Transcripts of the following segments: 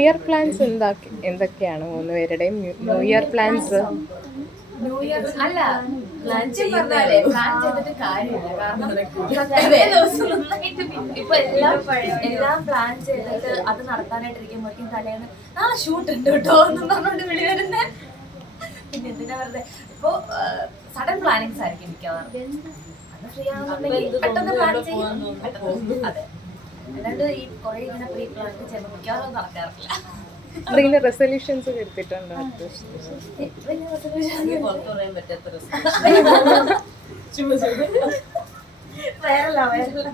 Year plans എന്താ എന്തൊക്കെയാണ് മൂന്ന് പേരുടെയും new year plans new year അല്ല പ്ലാൻ ചെയ്യുന്നതല്ലേ? പ്ലാൻ ചെയ്തിട്ട് കാര്യമില്ല. കാരണം തലേ ദിവസം നന്നായിട്ട് ഇപ്പൊ എല്ലാം എല്ലാം പ്ലാൻ ചെയ്തിട്ട് അത് നടത്താനായിട്ട് ഇരിക്കുമ്പോഴേക്കും തലേന്ന് നാളെ ഷൂട്ട് ഉണ്ട് കേട്ടോ എന്നും പറഞ്ഞോണ്ട് വിളി വരുന്നേ. പിന്നെ എന്തിനാ വെറുതെ? ഇപ്പൊ സഡൻ പ്ലാനിങ്സ് ആയിരിക്കും മിക്കവാറും. അത് ഫ്രീ ആണെന്നുണ്ടെങ്കിൽ പെട്ടെന്ന് പ്ലാൻ ചെയ്യും. അതെ. അല്ലാണ്ട് ഈ കുറെ ഇങ്ങനെ പ്രീ പ്ലാൻ ചെയ്യുമ്പോൾ മിക്കവാറും നടക്കാറില്ല. എന്തെങ്കിലും റെസൊല്യൂഷൻസ് എടുത്തിട്ടുണ്ടോ വേറല്ല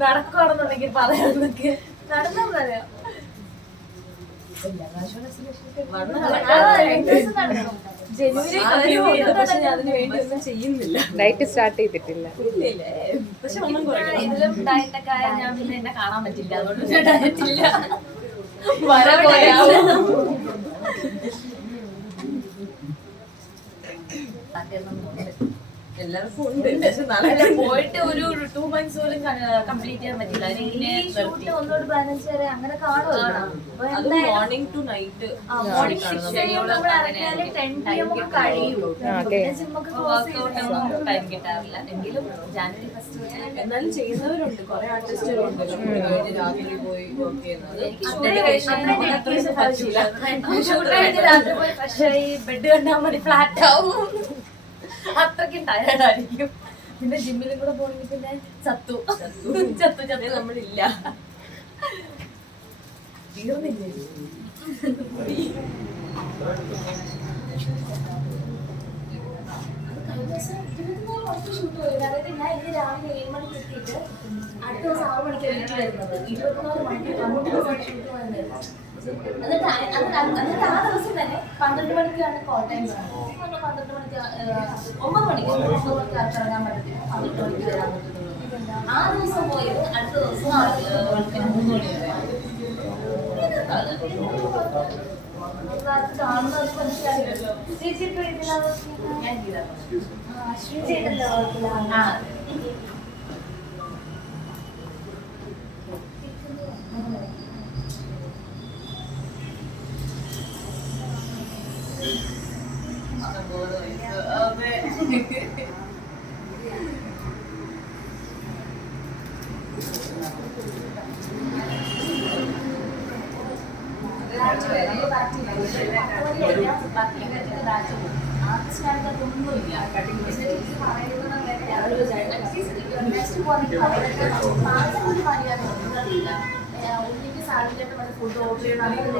നടക്കുവാണെന്നുണ്ടെങ്കിൽ പറയാന്നൊക്കെ നടന്നാ പറയാം. ജനുവരി പക്ഷെ ഞാൻ അതിന് വേണ്ടി ഒന്നും ചെയ്യുന്നില്ല. ഡയറ്റ് സ്റ്റാർട്ട് ചെയ്തിട്ടില്ല. ഇല്ലേ പക്ഷെ ഒന്നും കുറയില്ല. ഇതിലും ഡയറ്റൊക്കെ ഞാൻ പിന്നെ കാണാൻ പറ്റില്ല. എല്ലാവർക്കും ഉണ്ട്. പക്ഷെ പോയിട്ട് ഒരു ടു മന്ത്സ് പോലും കംപ്ലീറ്റ് ചെയ്യാൻ പറ്റില്ല. അതിനെ ഷൂട്ട് ഒന്നോട് പതിനഞ്ച് വരെ അങ്ങനെ കാണുമല്ലോ morning to night morning six കഴിയും നമ്മൾ ഇറങ്ങിയാൽ ടെൻ പി എം ഒക്കെ കഴിയും. ആ, പിന്നെ ജിമ്മൊക്കെ വർക്കൗട്ട് ഒന്നും ടൈം കിട്ടാറില്ല. എങ്കിലും ജാനുവരി ഫസ്റ്റ് വരെ എന്നാലും ചെയ്യുന്നവരുണ്ട്. കുറെ ആർട്ടിസ്റ്റുകളുണ്ട് രാത്രി പോയി വർക്ക് ചെയ്യുന്നത്. രാത്രി പോയി പക്ഷേ ഈ ബെഡ് കണ്ടാൽ മതി ഫ്ലാറ്റ് ആവും. അത്രയ്ക്കും ടയർഡായിരിക്കും പിന്നെ ജിമ്മിലും കൂടെ പോണെങ്കിൽ പിന്നെ ചത്തു. ചത്തു. ചത്തു അത് നമ്മളില്ല. തീർന്നില്ലേ? അതായത് ഞാൻ ഇന്ന് രാവിലെ ഏഴ് മണിക്ക് എത്തിയിട്ട് അടുത്ത ദിവസം ആറ് മണിക്ക് വരുന്നത്. ഇരുപത്തിനാല് മണിക്ക് അങ്ങോട്ട് ഷൂട്ട് പോകുന്നത് എന്നിട്ട് ആ- എന്നിട്ട് ആ- ദിവസം തന്നെ പന്ത്രണ്ട് മണിക്കാണ് കോട്ടയം പന്ത്രണ്ട് മണിക്ക് ആ, ഒമ്പത് മണിക്ക് ഒമ്പത് മണിക്ക്. ഇറങ്ങാൻ പറ്റത്തില്ല. പന്ത്രണ്ട് മണിക്ക് വരാൻ പറ്റത്തുള്ളൂ ആ ദിവസം പോയത് അടുത്ത ദിവസം ആ, വെളുപ്പിന് മൂന്ന് മണി വരെ. കാണുന്നത് മനസ്സിലായില്ലല്ലോ. ചേച്ചി ഇപ്പൊ ഇതിനകത്ത് ഞാൻ ചെയ്തതാണ് അശ്വിൻ ചെയ്തല്ലോ ആ ഉള്ളിക്ക് സാധ്യത ഫുഡ് ഓർഡർ ചെയ്യണം